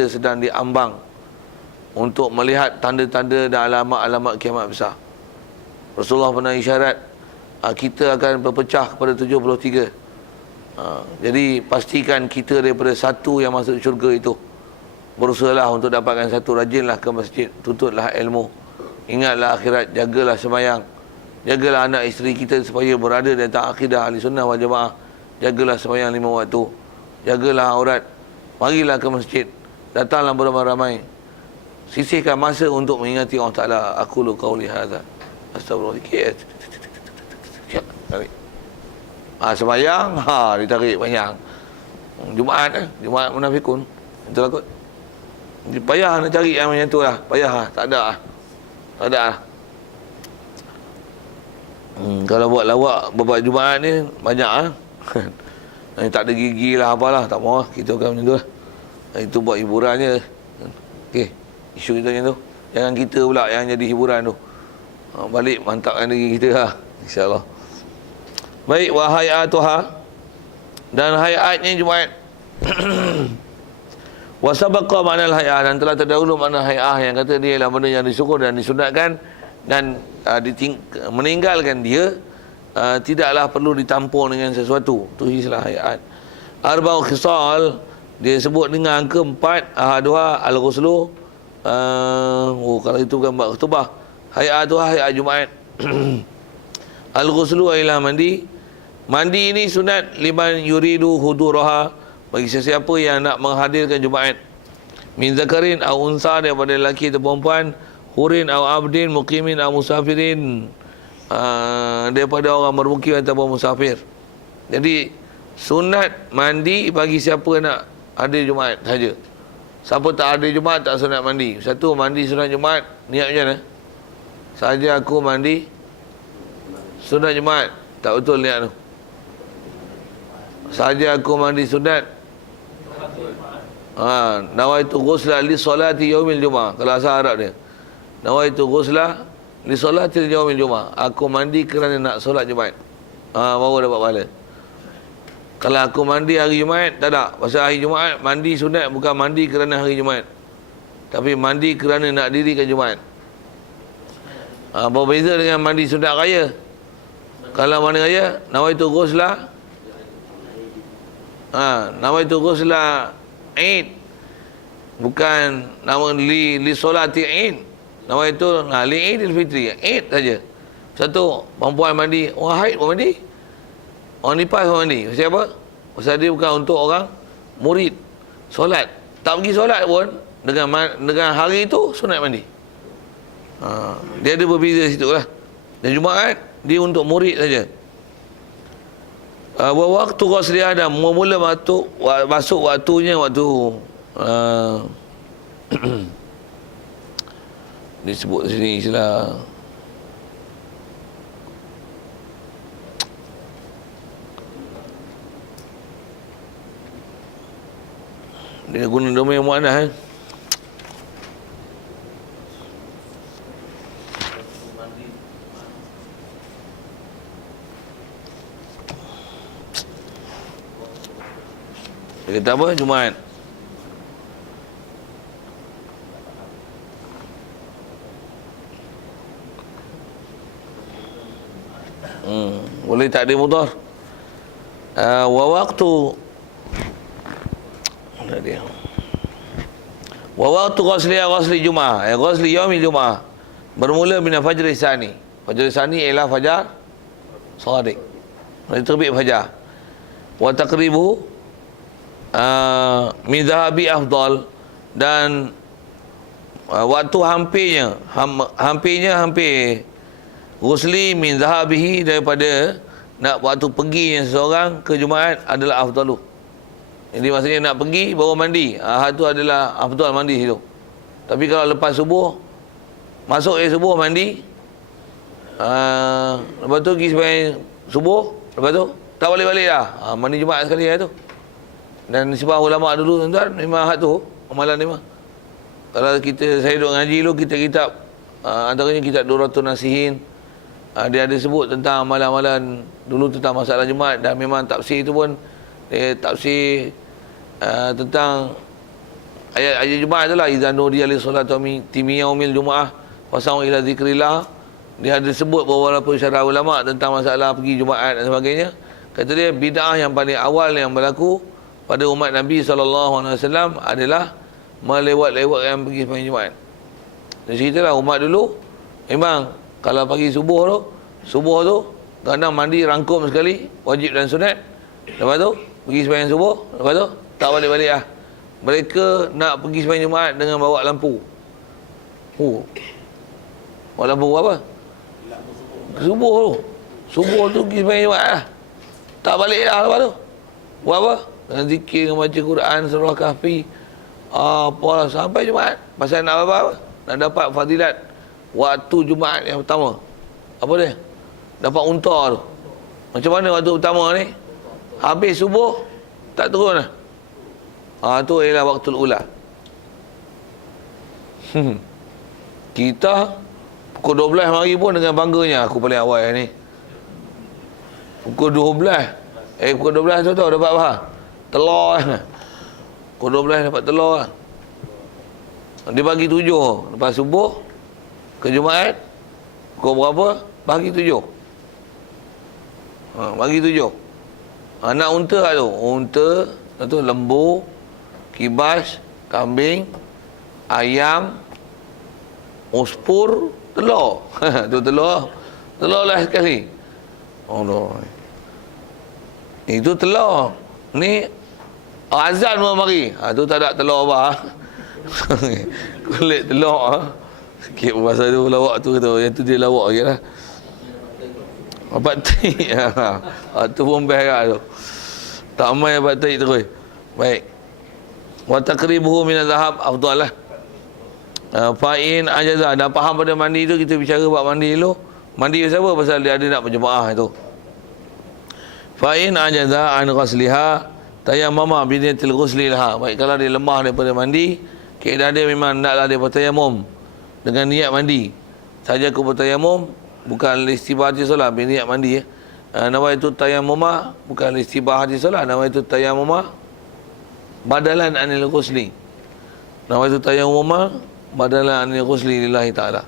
kita sedang diambang untuk melihat tanda-tanda dan alamat-alamat kiamat besar. Rasulullah pernah isyarat kita akan berpecah kepada 73. Jadi pastikan kita daripada satu yang masuk syurga itu. Berusahalah untuk dapatkan satu. Rajinlah ke masjid, tuntutlah ilmu, ingatlah akhirat, jagalah sembahyang, jagalah anak isteri kita supaya berada di atas akidah ahli sunnah wal jamaah, jagalah sembahyang 5 waktu, jagalah aurat, marilah ke masjid, datanglah beramai-ramai, sisihkan masa untuk mengingati Allah Ta'ala. Aqulu qawli hadza astagfirullah. Tarik. Sembahyang, ditarik panjang. Jumaat munafikun. Itulah kot. Payah nak cari yang macam tu lah. Payah lah. Tak ada lah. Kalau buat lawak beberapa Jumaat ni banyak lah. Tak ada gigi lah apalah. Tak mahu lah. Kita akan macam tu lah. Itu buat hiburan je. Okey. Isu kita macam tu. Jangan kita pula yang jadi hiburan tu. Balik mantapkan diri kita lah. InsyaAllah. Baik, wa hayatuha, dan hayatnya Jumaat. Wa sabaqa ma'nal hayat, dan telah terdahulu makna hayat yang kata dia ialah benda yang disuruh dan disunatkan, dan meninggalkan dia tidaklah perlu ditampung dengan sesuatu. Itu istilah hayat. Arba'u khisal, dia sebut dengan angka 4. Ahaduha al-ghuslu. Kalau itu bukan buat khutbah. Hayatuha, hayat Jumaat. Al-ghuslu ialah mandi. Mandi ini sunat liman yuridu huduraha, bagi sesiapa yang nak menghadirkan Jumaat. Min zakarin aw unsa, daripada lelaki atau perempuan, hurin aw abdin, muqimin aw musafirin, daripada orang bermukim ataupun musafir. Jadi sunat mandi bagi siapa nak hadir Jumaat saja. Siapa tak hadir Jumaat tak sunat mandi. Satu, mandi sunat Jumaat, niat macam mana? Saja aku mandi sunat Jumaat, tak betul niat tu. Saja aku mandi sunat, nawaitu ghusla li solati yaumil Jumaah. Kalau asal Arab dia, nawaitu ghusla li solati yaumil Jumaah, aku mandi kerana nak solat Jumaat. Baru dapat pahala. Kalau aku mandi hari Jumaat, tak ada. Pasal hari Jumaat mandi sunat bukan mandi kerana hari Jumaat, tapi mandi kerana nak dirikan Jumaat. Berbeza dengan mandi sunat raya. Kalau mandi raya, nawaitu ghusla, nawaitu ghusla Eid, bukan nama li solati Eid. Nawaitu li Eidil Fitri, Eid saja. Satu, perempuan mandi, orang haid pun mandi, orang nifas pun mandi. Siapa? Pasal dia bukan untuk orang murid solat. Tak pergi solat pun dengan hari itu sunat mandi. Dia ada berbeza situ lah. Dan Jumaat dia untuk murid saja. Waktu ghusli Adam, mula masuk waktunya, waktu disebut sini istilah dia guna domain muannas. Dia kata apa? Jumaat. Boleh tak ada mudhar. Wa waqtu dia. Wa waqtu ghusli Jumaah, ghusli yaumil Jumaah, bermula min fajr sani. Fajr sani ialah fajar shadiq. Terbit fajar. Wa taqribu min dhahabi afdal, dan waktu hampir ghusli min dhahabihi, daripada nak waktu perginya seseorang ke Jumaat adalah afdalu. Jadi maksudnya nak pergi baru mandi, itu adalah afdal mandi itu. Tapi kalau lepas subuh, masuk subuh mandi, lepas tu pergi sampai subuh, lepas tu tak balik-balik dah, mandi Jumaat sekali lah tu. Dan sebab ulama dulu tuan-tuan memang hak tu amalan ni mah. Kalau saya duduk ngaji dulu, kita kitab antaranya kitab Duratul Nasihin, dia ada sebut tentang amalan-amalan dulu tentang masalah Jumaat. Dan memang tafsir itu pun tafsir tentang ayat Jumaat itulah idza nudiya lis salati yaumil jumaah fasau ila zikrillah. Dia ada sebut beberapa syarah ulama tentang masalah pergi Jumaat dan sebagainya. Kata dia bid'ah yang paling awal yang berlaku pada umat Nabi SAW adalah melewat-lewatkan pergi sembahyang Jumaat. Dia ceritalah umat dulu memang kalau pagi subuh tu kadang mandi rangkum sekali, wajib dan sunat. Lepas tu pergi sembahyang subuh, lepas tu tak balik-balik lah. Mereka nak pergi sembahyang Jumaat dengan bawa lampu. Bawa lampu apa? Subuh tu pergi sembahyang Jumaat lah. Tak balik lah lepas tu. Buat apa? Dengan zikir, dengan baca Quran, surah Kahfi. Apa sampai Jumaat. Pasal nak apa? Nak dapat fadilat waktu Jumaat yang pertama. Apa dia? Dapat unta tu. Macam mana waktu pertama ni? Habis subuh tak turun lah. Tu ialah waktu ula. Kita pukul 12 hari pun dengan bangganya aku paling awal ni. Pukul 12. Pukul 12 tu tahu dapat apa? Telur lah. Pukul 12 dapat telur lah. Dia bagi 7 lepas subuh ke Jumaat. Pukul berapa? Bagi 7. Bagi 7. Anak unta lah tu. Unta tu lembu, kibas, kambing, ayam, uspur, telur. Tu telur lah sekali. Allah. Itu telur. Ni azan pun mari. Tu tak ada telur apa. Kulit telur. Sikit pasal tu lawak tu kata. Yang tu dia lawak je lah. Bapak taik. Tu pun best kat tu. Tak main bapak taik terus. Baik. Wa taqribuhu min al-zahab afdal lah. Fa'in ajaza. Dah faham pada mandi tu, kita bicara bab mandi dulu. Mandi siapa? Pasal dia ada nak berjemaah itu. Fa'in ajaza an ghusliha tayammama bi niyatil ghusli laha. Baik, kalau dia lemah daripada mandi, keadaan dia memang naklah dia bertayamum dengan niat mandi. Saja aku bertayamum bukan istibahati solat, niat mandi ya. Nama itu tayammuma bukan istibahati solat, nama itu tayammuma badalan anil ghusli. Nama itu tayammuma badalan anil ghusli lillahi ta'ala.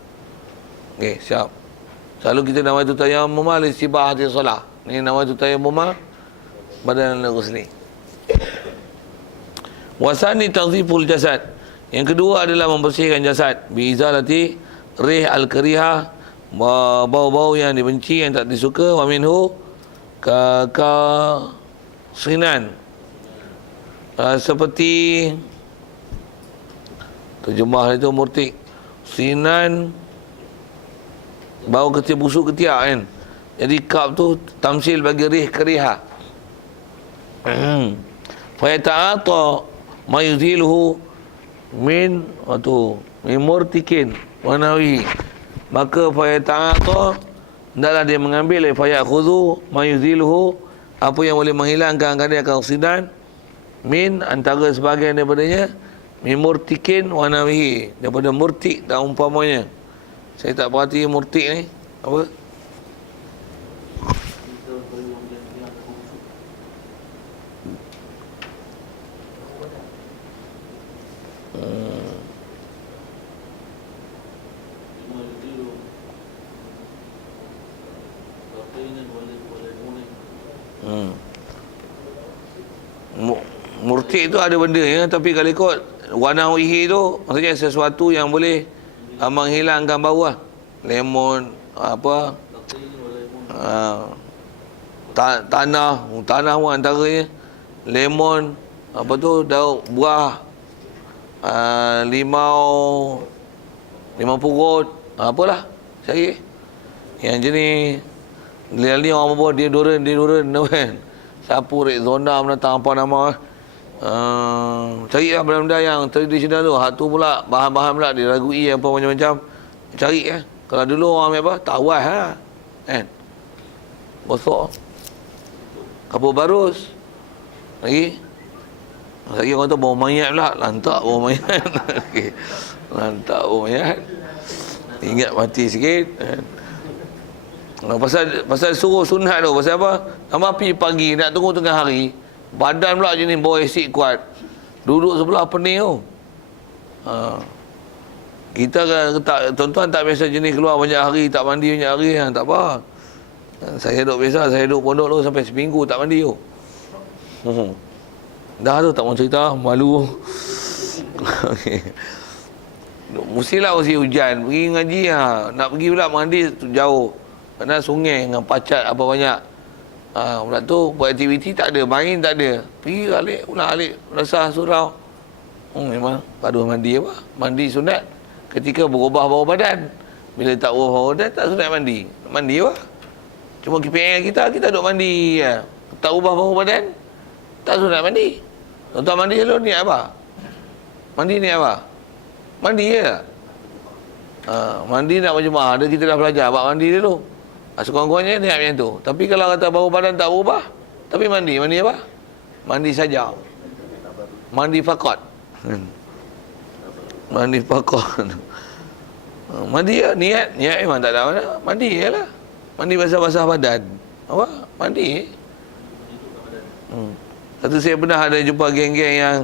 Okey, siap. Selalu kita nama itu tayammuma istibahati solat. Ni nama itu tayammuma badalan anil ghusli. Wasani tadhiful jasad. Yang kedua adalah membersihkan jasad bi izalati rih al-karihah, bau-bau yang dibenci, yang tak disuka. Wa minhu ka sinan, seperti terjemah itu murtik. Sinan bau ketiak, busuk ketiak kan. Jadi kap tu tamsil bagi rih karihah. Fa yata'ata ma yuziluhu min murtikin wa nawi. Maka fa yata'ata, hendaklah dia mengambil fa ya'khudhu ma yuziluhu, apa yang boleh menghilangkan kadar kausidan, min antara sebahagian daripadanya, min murtikin wa nawi, daripada murtik dan umpamanya. Saya tak perhati murtik ni apa? Murtik tu ada benda ya, tapi kalau ikut warna wihi tu maksudnya sesuatu yang boleh menghilangkan bau lah. Lemon apa, tanah pun antaranya. Lemon apa tu, daun buah, limau purut, apalah cari yang jenis ni orang buat deodorant kan. Sapu Rexona menentang apa nama. Carilah benda-benda yang tradisional tu. Hak tu pula bahan-bahan pula diragui apa macam-macam. Cari Kalau dulu orang ambil apa? Tawas kan. Bosok. Kapur barus. Lagi orang tu bau mayat pula. Lantak bau mayat. Okay. Lantak bau mayat. Ingat mati sikit. Pasal suruh sunat tu. Pasal apa? Nama api pagi nak tunggu tengah hari. Badan pula jenis bau asid kuat. Duduk sebelah pening tu. Kita tak, tuan-tuan tak biasa jenis keluar banyak hari, tak mandi banyak hari, tak apa. Saya duduk biasa, saya duduk pondok tu sampai seminggu tak mandi tu. Dah tu tak mau cerita, malu. Okey. Mestilah mesti hujan, pergi ngaji nak pergi pula mandi tu jauh. Kerana sungai dengan pacat apa banyak. Pula tu buat aktiviti tak ada, main tak ada. Pergi balik, pulang balik, rasa surau. Memang paduh mandi apa? Mandi sunat ketika berubah bau badan. Bila tak berubah bau badan, tak sunat mandi. Mandi apa? Cuma KPM kita duduk mandi. Tak ubah bau badan, tak sunat mandi. Tuan-tuan mandi dulu ni apa? Mandi ni apa? Mandi je tak? Mandi nak berjemaah, ada kita dah belajar buat mandi dulu. Sekurang-kurangnya niat macam tu. Tapi kalau kata bau badan tak berubah, tapi mandi apa? Mandi saja. Mandi fakot. Mandi fakot. Mandi ya, niat memang tak ada mana. Mandi je lah. Mandi basah-basah badan. Apa? Mandi. Satu saya pernah ada jumpa geng-geng yang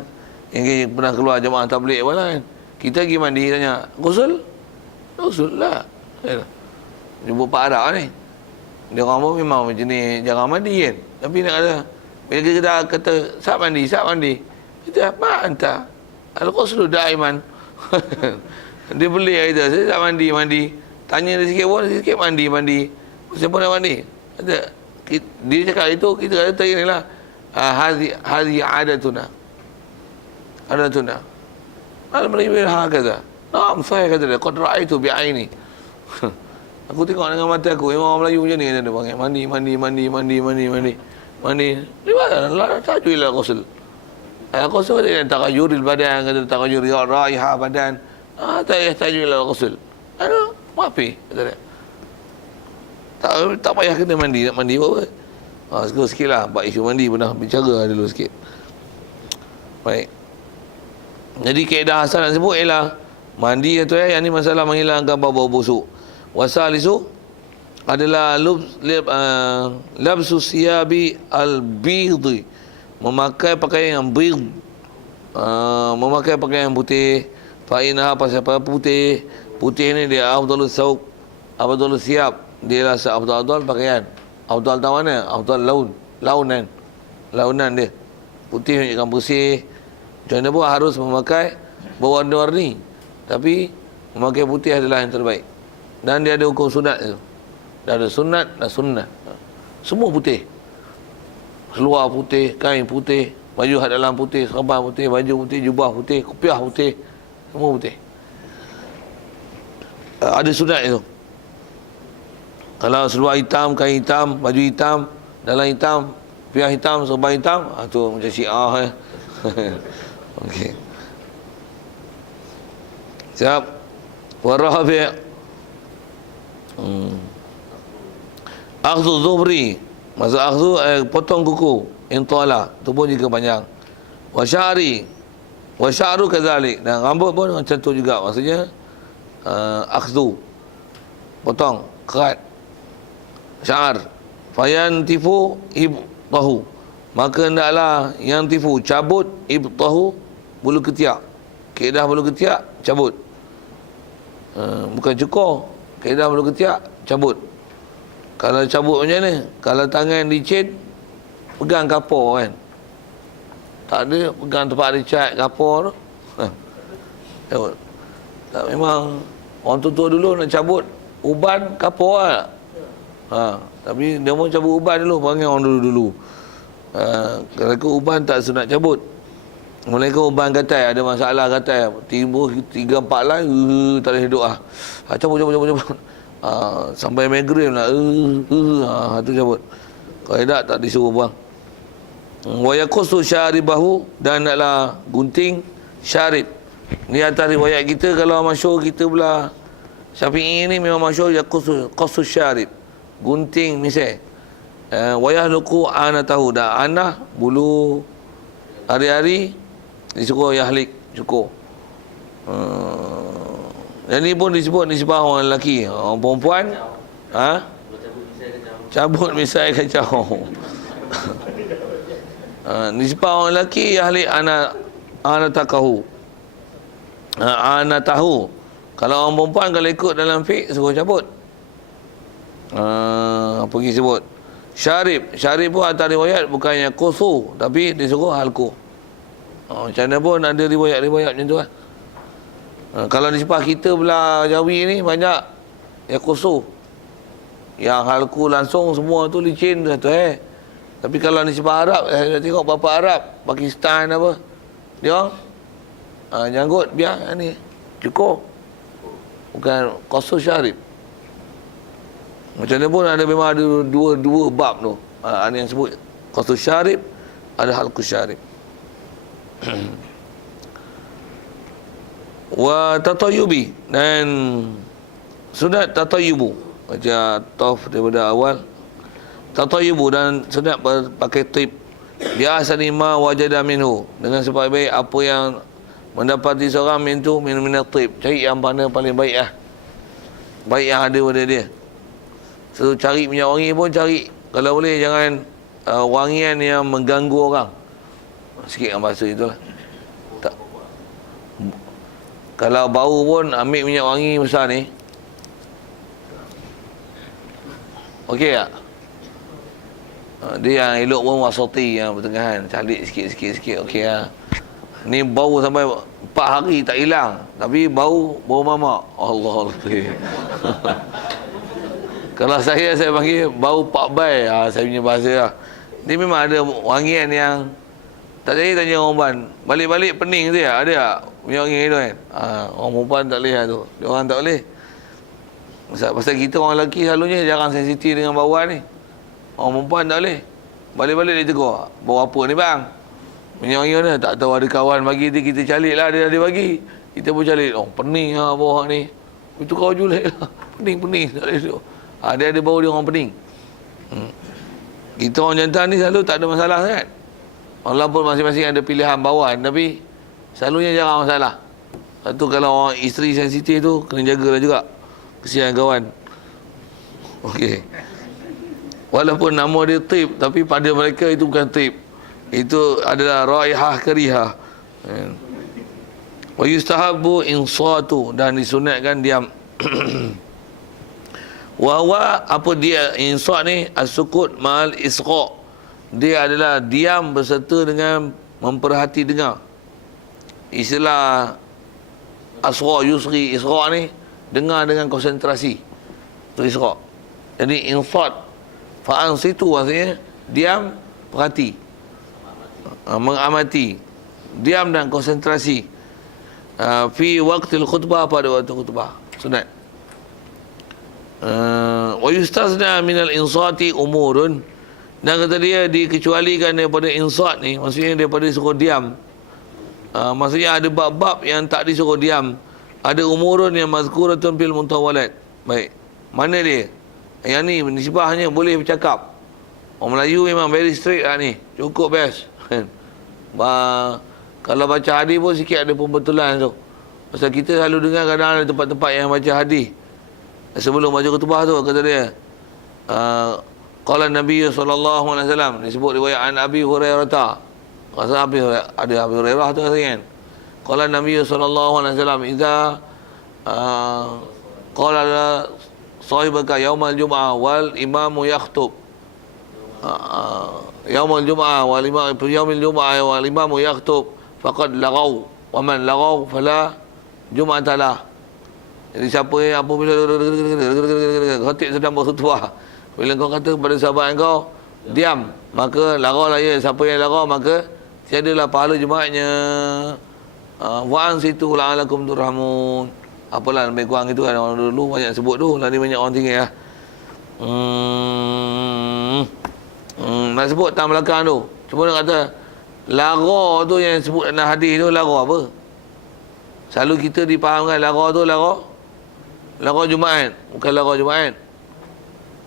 pernah keluar jemaah tabligh apa lah kan. Kita pergi mandi, tanya, ghusl? Ghusl lah. Jumpa Pak Arab ni. Dia orang pun memang macam ni, jarang mandi kan. Tapi nak ada, bila kita kata, saat mandi. Kita, apa hantar? Al-ghuslu da'iman. Dia beli kita, saya tak mandi. Tanya dia sikit pun, sikit mandi. Siapa nak mandi? Dia cakap itu, kita kata ni lah. Hadhi adatuna. Al-Malibil hakadha. Naam, saya kata dia, qad ra'aitu bi'aini. Aku tengok dengan mata aku, memang orang Melayu macam ni dia panggil. Mandi. Dia la tahaju ila ghusl. Ghusl dia tagayyuril badan, kata tagayyur raiha badan. Tak yahtaju ila ghusl. Maafi, kata dia. Tak payah kena mandi, nak mandi apa? Sikit lah, buat isu mandi pernah bicara dulu sikit. Baik. Jadi kaedah asal nak sebut ialah mandi tu yang ni masalah menghilangkan bau busuk. Wasalisu adalah labsu siyabi al-bidhi, memakai pakaian yang bid, memakai pakaian yang putih. Fa'inah pasal putih ni dia afdalus saub, afdalus siyab, dia lah afdal pakaian. Afdal tahu mana? Afdal launan dia. Putih menunjukkan bersih. Macam mana pun harus memakai berwarna-warni. Tapi memakai putih adalah yang terbaik. Dan dia ada hukum sunat itu. Dia ada sunat dan sunnah. Semua putih. Seluar putih, kain putih, baju had dalam putih, serban putih, baju putih, jubah putih, kopiah putih. Semua putih. Ada sunat itu. Kalau seluar hitam, kain hitam, baju hitam, dalam hitam, kopiah hitam, serban hitam, tu macam Syiah. Okey. Siap. Warabi'. Akhdhu dhuhri. Maksud akhdhu potong kuku. Intala. Itu pun juga panjang. Wasyari. Wasyaru kadzalik. Dan rambut pun macam tu juga. Maksudnya akhdhu. Potong. Kerat. Syar. Fayantifu ibtahu. Maka hendaklah yang tifu cabut ibtahu bulu ketiak. Kaedah bulu ketiak cabut. Bukan cukur. Kaedah bulu ketiak cabut. Kalau cabut macam ni, kalau tangan licin, pegang kapur kan. Tak ada pegang tempat dia cat kapur tu. Cabut. Tak, memang orang tua dulu nak cabut uban kapur lah. Tapi dia pun cabut uban dulu, panggil orang dulu-dulu. Kalau ke uban tak sunat cabut. Melainkan uban gatai, ada masalah gatai, timbul 3-4 lai, tak boleh hidup cabut. Sampai migraine lah, tu cabut. Kalau tak disuruh buang. Wa yaqusu syaribahu, dan naklah gunting syarib. Ni atas riwayat kita, kalau masyhur kita pula Syafi'i ni memang masyhur yaqusu syarib, gunting misai. Wayah luku anatahu, dah anah bulu hari-hari disuruh yahlik cukur. Dan ni pun disebut nisbah orang lelaki. Orang perempuan cabut misai kacau. Nisbah orang lelaki yahlik anatakahu. Anatahu. Kalau orang perempuan kalau ikut dalam fiqh suruh cabut. Pergi sebut. Syarib pun atas riwayat bukannya kusu, tapi disuruh halku. Macam mana pun ada riwayat-riwayat macam tu lah. Kalau di sebelah kita belah Jawi ni banyak yang kusu. Yang halku langsung semua tu licin dah tu Tapi kalau di sebelah Arab, saya tengok bapa Arab, Pakistan apa, dia janggut biar ni cukup. Bukan kusu syarib. Macam mana pun ada memang ada dua bab tu. Ada yang sebut kusu syarib, ada halku syarib. Wa tatayubi, dan sunat tatayubu, macam taf daripada awal. Tatayubu, dan sunat pakai tip. Biasa lima wajada minhu, dengan sebaik-baik apa yang mendapati seorang mintu min tip. Cari yang mana paling baik lah, baik yang ada pada dia. So cari minyak wangi pun cari, kalau boleh jangan wangian yang mengganggu orang. Sikit dengan bahasa itulah. Tak. Kalau bau pun ambil minyak wangi besar ni. Okey tak? Dia yang elok pun wasati, yang pertengahan, calik sikit. Okey lah. Ni bau sampai 4 hari tak hilang, tapi bau mamak. Allah. Kalau saya panggil bau Pak Bai. Saya punya bahasa lah. Dia memang ada wangian yang tak jadi tanya orang perempuan. Balik-balik pening tu ya, ada tak minyak wangi tu kan? Orang perempuan tak boleh lah tu. Dia orang tak boleh. Pasal kita orang lelaki selalunya jarang sensitif dengan bauan ni. Orang perempuan tak boleh. Balik-balik dia tegur, bau apa ni bang? Minyak wangi mana? Tak tahu, ada kawan bagi dia, kita calik lah, dia ada bagi. Kita pun calik. Pening lah bau ni. Itu kau julik lah. Pening. Tak boleh tu. Dia ada bau dia orang pening. Kita orang jantan ni selalu tak ada masalah sangat. Walaupun masing-masing ada pilihan bauan, tapi selalunya jarang masalah. Lepas tu kalau orang isteri sensitif tu, kena jagalah juga. Kesian kawan. Okey. Walaupun nama dia tip, tapi pada mereka itu bukan tip. Itu adalah raihah karihah. Wa yustahabu insatu, dan disunatkan diam. Wa apa dia insat ni? As-sukut ma'al isqa'. Dia adalah diam berserta dengan memperhati dengar. Istilah asra yusri isra ni, dengar dengan konsentrasi. Itu isra. Jadi insat fa'an situ maksudnya diam, perhati, mengamati, diam dan konsentrasi. Fi waqtil khutbah, pada waktu khutbah, sunat. Wa yustazna minal insati umurun, dan kata dia dikecualikan daripada insat ni, maksudnya daripada suruh diam. Maksudnya ada bab-bab yang tak disuruh diam. Ada umurun yang mazkuratun fil muntawalat. Baik, mana dia? Yang ni nisbahnya boleh bercakap. Orang Melayu memang very straight lah ni, cukup best. Kalau baca hadis pun sikit ada pembetulan tu. Pasal kita selalu dengar kadang ada tempat-tempat yang baca hadis, sebelum baca khutbah tu kata dia qala Nabi sallallahu alaihi wasallam, disebut riwayat an Abi Hurairah. Rasa Abi Hurairah tu kan. Qala Nabi sallallahu alaihi wasallam idza qala sahibaka yaumal jum'ah wal imamu yakhutub. Yaumul jum'ah wal imamu yakhutub faqad lagaw wa man lagaw fala jum'atalah. Jadi siapa yang apabila khatib sedang berkhutbah, bila kau kata kepada sahabat kau diam, maka larau lah ya. Siapa yang larau maka tiadalah pahala Jumaatnya. Wa'an situ la'alakum turhamun. Apalah lebih kurang itu kan, orang dulu banyak sebut tu, nanti banyak orang tinggal lah. Nak sebut tang belakang tu, cuma nak kata larau tu yang sebut dalam hadis tu, larau apa? Selalu kita dipahamkan larau tu larau Jumaat, bukan larau Jumaat.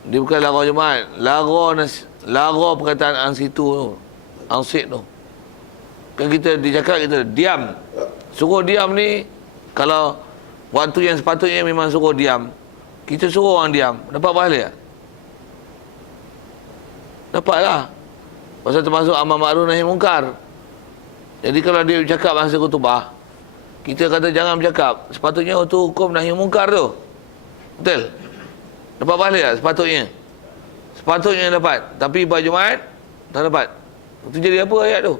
Dia bukan larau Jumaat, larau perkataan ansitu tu, ansit tu. Kan kita dicakap, kita diam. Suruh diam ni, kalau waktu yang sepatutnya memang suruh diam, kita suruh orang diam, dapat pahala tak? Dapatlah. Pasal termasuk amar ma'ruf nahi mungkar. Jadi kalau dia bercakap masa khutbah, kita kata jangan bercakap, sepatutnya untuk hukum nahi mungkar tu. Betul? Dapat pahala tak sepatutnya? Sepatutnya dapat. Tapi pada Jumaat tak dapat. Itu jadi apa ayat tu?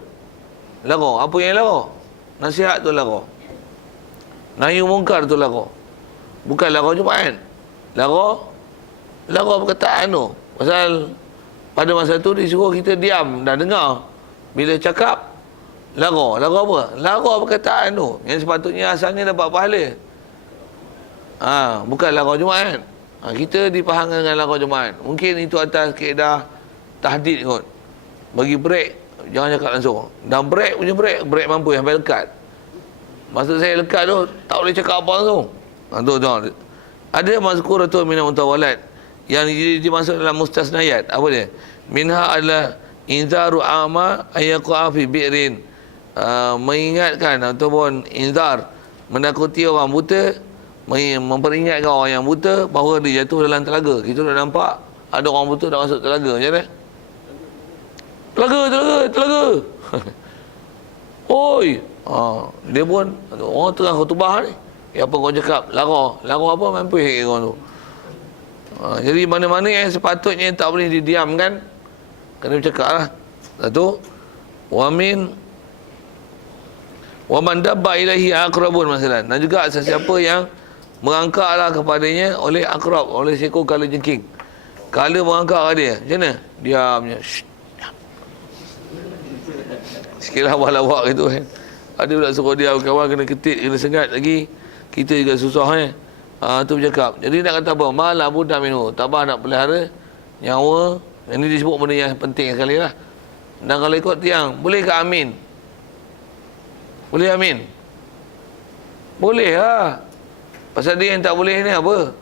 Lara. Apa yang lara? Nasihat tu lara. Nahi mungkar tu lara. Bukan lara Jumaat. Lara perkataan tu. Pasal pada masa tu disuruh kita diam dan dengar. Bila cakap lara apa? Lara perkataan tu. Yang sepatutnya asalnya dapat pahala. Bukan lara Jumaat. Kita dipahamkan dengan lara Jumaat. Mungkin itu atas kaedah tahdid kot. Bagi break, jangan cakap langsung. Dan break punya break mampu sampai lekat. Maksud saya lekat tu, tak boleh cakap apa langsung. Tu. Ada mazkuratun minal mutawalat yang dimasuk dalam mustasnayat. Apa dia? Minha adalah inzaru ama ayyaqa fi bi'rin. Mengingatkan ataupun inzar, menakuti orang buta, memperingatkan orang yang buta bahawa dia jatuh dalam telaga. Kita dah nampak ada orang buta dah masuk telaga. Macam mana? Telaga. Oi. Dia pun orang tengah khutbah ni. Apa kau cakap? Lara apa mampu kau tu. Jadi mana-mana yang sepatutnya tak boleh didiamkan, kena bercakap lah. Satu, wa man dabba ilahi aqrabun masalan. Dan juga sesiapa yang merangkaklah kepadanya oleh akrab, oleh seekor kala jengking. Kala merangkak ke dia, macam mana? Diamnya. Sikit lawak gitu kan. Ada pula suruh dia kawan kena ketit, kena sengat lagi. Kita juga susah tu bercakap. Jadi nak kata apa? Malah buddha minhu. Tabah nak pelihara nyawa. Ini disebut benda yang penting sekali lah. Dan kalau ikut tiang, boleh ke amin? Boleh amin? Boleh lah. Pasal dia yang tak boleh ni apa?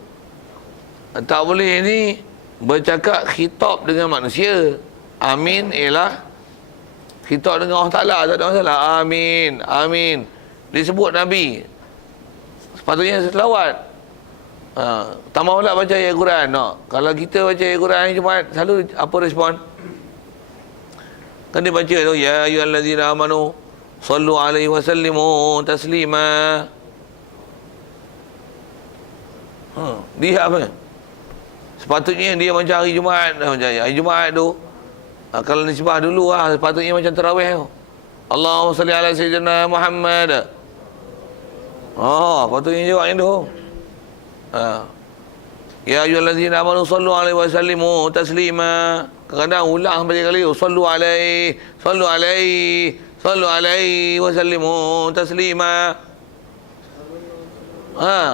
Tak boleh ni bercakap khitab dengan manusia. Amin ialah khitab dengan Allah Ta'ala, tak ada masalah. Amin. Disebut Nabi. Sepatutnya selawat. Tambah pula baca ayat Quran. Kalau kita baca ayat Quran hari Jumaat, selalu apa respon? Kan dia baca tu, ya ayyuhallazina amanu sallu alaihi wa sallimu taslima. Dia apa? Sepatutnya dia macam hari Jumaat. Hari Jumaat tu, kalau nisbah dulu lah, sepatutnya macam tarawih tu. Allahumma salli ala sayyidina Muhammad. Patutnya jawab yang tu. Ya ayyuhallazina amanu sallu alaihi wa sallimu taslima. Kadang-kadang ulang banyak kali. Sallu alaihi wa sallimu taslima.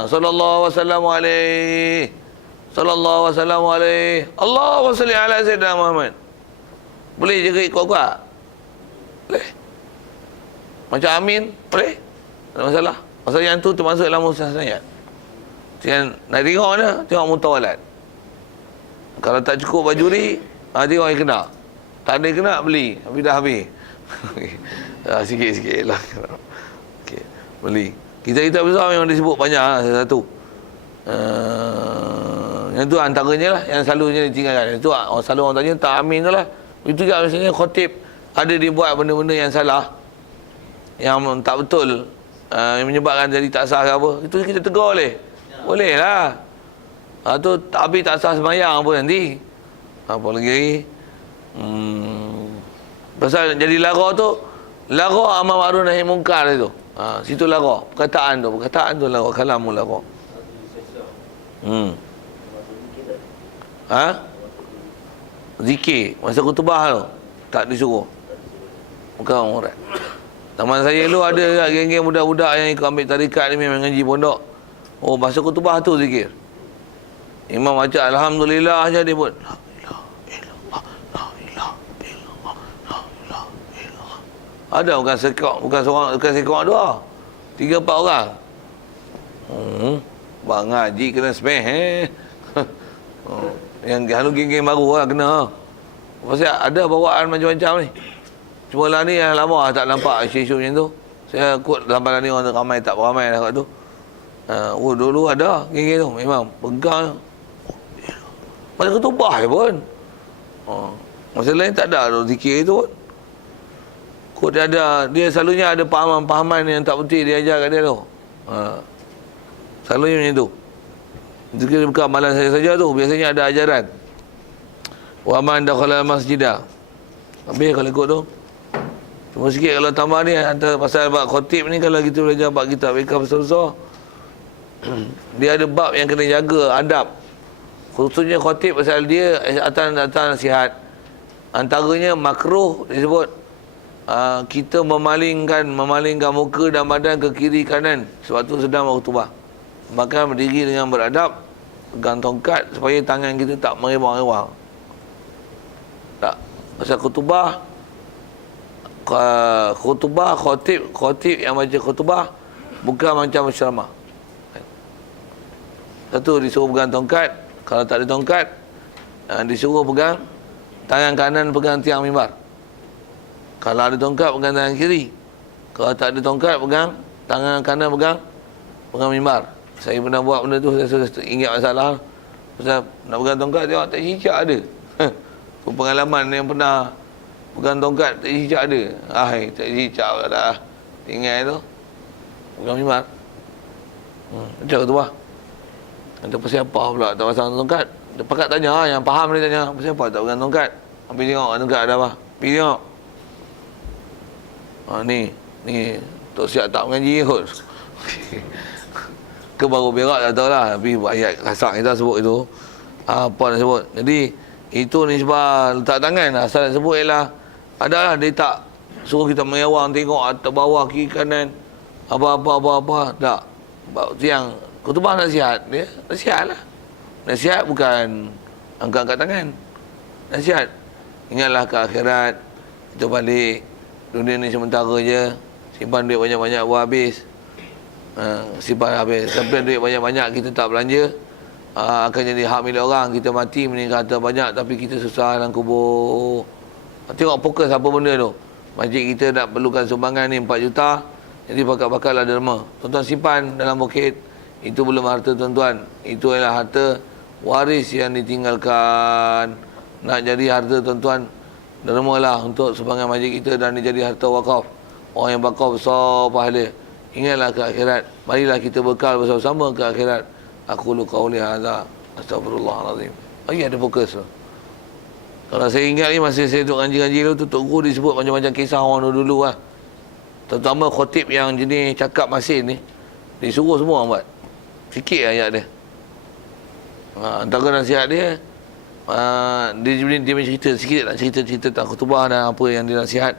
Sallallahu wasallamu alaihi. Sallallahu wasallamu alaihi. Allahumma salli ala sayyidina Muhammad. Boleh je ikut kuat. Boleh. Macam amin, boleh. Tak ada masalah. Pasal yang tu termasuk dalam mustasnayat. Yang nak tengok mana? Tengok mutawalat. Kalau tak cukup bajuri, tengok yang kena. Tak ada yang kena, beli. Tapi dah habis. Sikit-sikit lah. Okay. Beli. Kita besar memang disebut banyak lah, satu. Yang tu antaranya lah, yang selalunya ditinggalkan. Itu selalu orang tanya, tak amin tu lah. Itu juga misalnya khotib ada dibuat benda-benda yang salah, yang tak betul, yang menyebabkan jadi tak sah ke apa, itu kita tegur boleh lah. Tu tapi tak sah sembahyang pun nanti. Apa lagi? Pasal jadi lara tu, lara amar ma'ruf nahi mungkar itu. Situ lara, perkataan tu lara, kalamul lara. Zikir masa khutbah tu tak disuruh. Bukan orang. Teman saya dulu ada geng-geng budak-budak yang ikut ambil tarikat ni, memang ngaji pondok. Masa khutbah tu zikir. Imam baca alhamdulillah aja dia pun. La ilaha illallah, la ilaha illallah, la ilaha illallah. Ada bukan sekok dua. 3-4 orang. Bang ngaji kena smeh Yang kalau geng-geng baru lah kena. Pasal ada bawaan macam-macam ni. Cuma lah ni yang lama tak nampak isu-isu macam tu. Saya kot lambat ni orang ramai tak ramai dah kat tu. Dulu ada geng-geng tu memang pegang. Masa ketubah je pun. Masa lain tak ada zikir tu pun. Kok dia selalunya ada pahaman-pahaman yang tak betul dia ajar kat dia tu. Selalunya macam tu. Itu kira bukan amalan saya saja tu. Biasanya ada ajaran. Wa man dakhala masjidah. Habis kalau ikut tu. Cuma sikit kalau tambah ni antara pasal bab khotib ni, kalau kita belajar bab kitab fiqh besar-besar, dia ada bab yang kena jaga adab. Khususnya khotib pasal dia atas nasihat. Antaranya makruh disebut kita memalingkan muka dan badan ke kiri kanan sebab tu sedang berkhutbah. Maka berdiri dengan beradab, pegang tongkat supaya tangan kita tak merewang-rewang. Tak. Pasal khutbah khotib yang baca khutbah bukan macam ceramah. Satu disuruh pegang tongkat, kalau tak ada tongkat disuruh pegang tangan kanan pegang tiang mimbar. Kalau ada tongkat pegang tangan kiri. Kalau tak ada tongkat pegang tangan kanan pegang mimbar. Saya pernah buat benda tu, saya ingat masalah. Pasal nak pegang tongkat tengok tak cicak ada. Pengalaman yang pernah pegang tongkat tak cicak ada. Tak cicak pula dah. Ingat tu. Pegang mimbar. Macam tu lah. Nanti pasal apa pula tak pasang tongkat. Dia pakat tanya, yang faham dia tanya, pasal apa tak pegang tongkat? Ambil tengok tongkat ada apa. Pergi tengok. Ni Tok Siap tak mengaji kot. Ke baru berak tak tahu lah. Tapi ayat kasar kita sebut itu. Apa nak sebut. Jadi itu ni sebab letak tangan. Asal nak sebut ialah adalah dia tak suruh kita mengawang tengok atas bawah kiri kanan apa. Tak. Yang khutbah nasihat dia, nasihat lah. Nasihat bukan angkat-angkat tangan. Nasihat. Ingatlah ke akhirat. Kita balik. Dunia ni sementara je. Simpan duit banyak-banyak buat habis. Simpan habis. Sampai duit banyak-banyak kita tak belanja, akan jadi hak milik orang. Kita mati meninggal harta banyak tapi kita susah dalam kubur. Tengok fokus apa benda tu. Masjid kita nak perlukan sumbangan ni 4 juta. Jadi bakat-bakatlah derma. Tuan-tuan simpan dalam bukit. Itu belum harta tuan-tuan. Itu adalah harta waris yang ditinggalkan. Nak jadi harta tuan-tuan, dermalah untuk sumbangan masjid kita dan dia jadi harta wakaf. Orang yang wakaf besar pahala. Ingatlah ke akhirat. Marilah kita bekal bersama-sama ke akhirat. Aku lu qauli hadza astagfirullahalazim. Lagi ada fokus tu. Kalau saya ingat ni masa saya duduk ngaji-ngaji tu, Tok Guru disebut macam-macam kisah orang dulu lah. Terutama khotib yang jenis cakap masin ni, disuruh semua orang buat. Sikit ayat dia. Antara nasihat dia, dia cerita sikit, nak cerita tentang khutbah dan apa yang dia nasihat.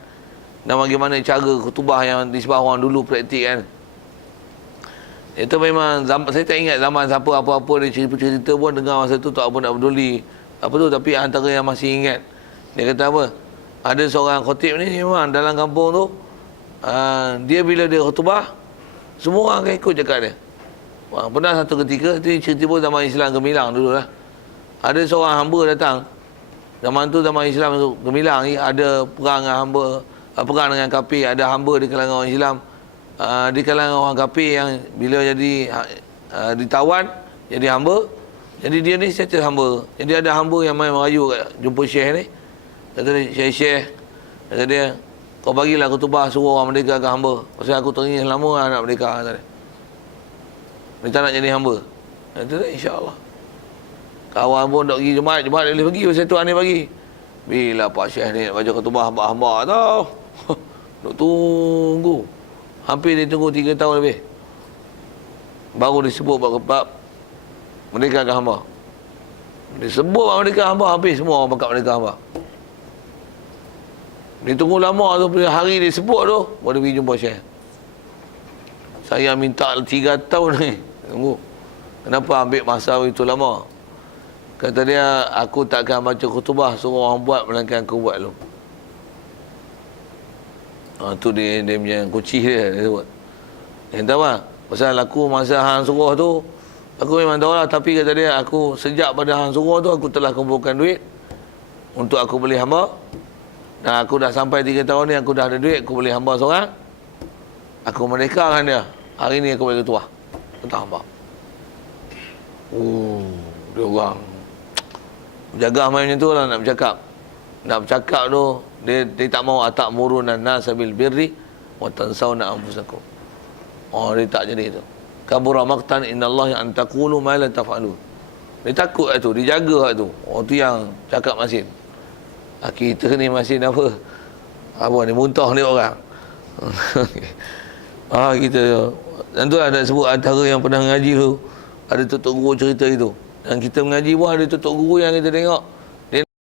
Dan bagaimana cara khutbah yang disebut orang dulu praktik kan. Itu memang saya tak ingat zaman siapa apa-apa dia cerita pun dengar masa tu tak apa nak peduli apa tu, tapi antara yang masih ingat dia kata apa, ada seorang khotib ni memang dalam kampung tu dia bila dia khutbah semua orang akan ikut cakap dia. Pernah satu ketika tu cerita pun zaman Islam gemilang dulu lah. Ada seorang hamba datang. Zaman tu zaman Islam gemilang ni, ada perang dengan hamba, perang dengan kafir, ada hamba di kalangan orang Islam. Di kalangan orang kafir yang bila jadi ditawan jadi hamba, jadi dia ni status hamba. Jadi ada hamba yang main merayu jumpa syekh ni. Kata dia, syekh kata dia, kau bagilah khutbah suruh orang merdekakan hamba. Pasal aku teringin lama nak merdeka, kata dia. Dia tak nak jadi hamba. Kata dia, insya-Allah. Kawan pun tak pergi Jumaat dia boleh pergi pasal tuan ni bagi. Bila Pak Syekh ni nak baca khutbah hamba tau. Duk tunggu. Hampir dia tunggu 3 tahun lebih. Baru disebut bab merdekakan hamba. Disebut bab merdekakan hamba, hampir semua orang pakat merdekakan hamba. Dia tunggu lama tu, pada hari dia sebut tu, baru pergi jumpa Syekh. Saya minta 3 tahun ni. Tunggu. Kenapa ambil masa begitu lama? Kata dia, aku takkan baca khutbah suruh orang buat melainkan aku buat dulu. Tu dia punya kunci dia sebut. Dia tahu lah. Pasal aku masa hang suruh tu, aku memang tahu lah. Tapi kata dia, aku sejak pada hang suruh tu, aku telah kumpulkan duit untuk aku beli hamba. Dan aku dah sampai 3 tahun ni, aku dah ada duit, aku beli hamba seorang. Aku merdekakan dia. Hari ni aku bagi ketua tentang hamba. Dia orang jaga main macam tu lah nak bercakap. nak bercakap tu, dia tak mau atak murunan nasa bil birri wa tansawna anfusakum. Oh, dia tak jadi tu. Kabura maqtan innallahi an taqulu ma la taf'alun. Dia takut tu, dia jaga tu. Oh, tu yang cakap masin. Kita ni masin apa? Apa ni, muntah ni orang. Kita dan tu ada sebut antara yang pernah ngaji tu, ada tutup guru cerita itu. Dan kita mengaji pun ada tutup guru yang kita tengok